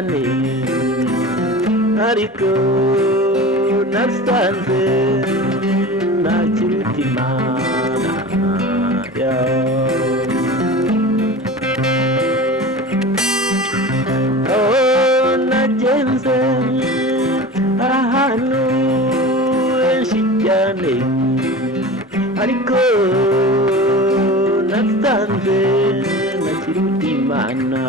cyane ariko nasanze ntakiruta Imana nagenze ahantu henshi cyane ariko nasanze ntakiruta Imana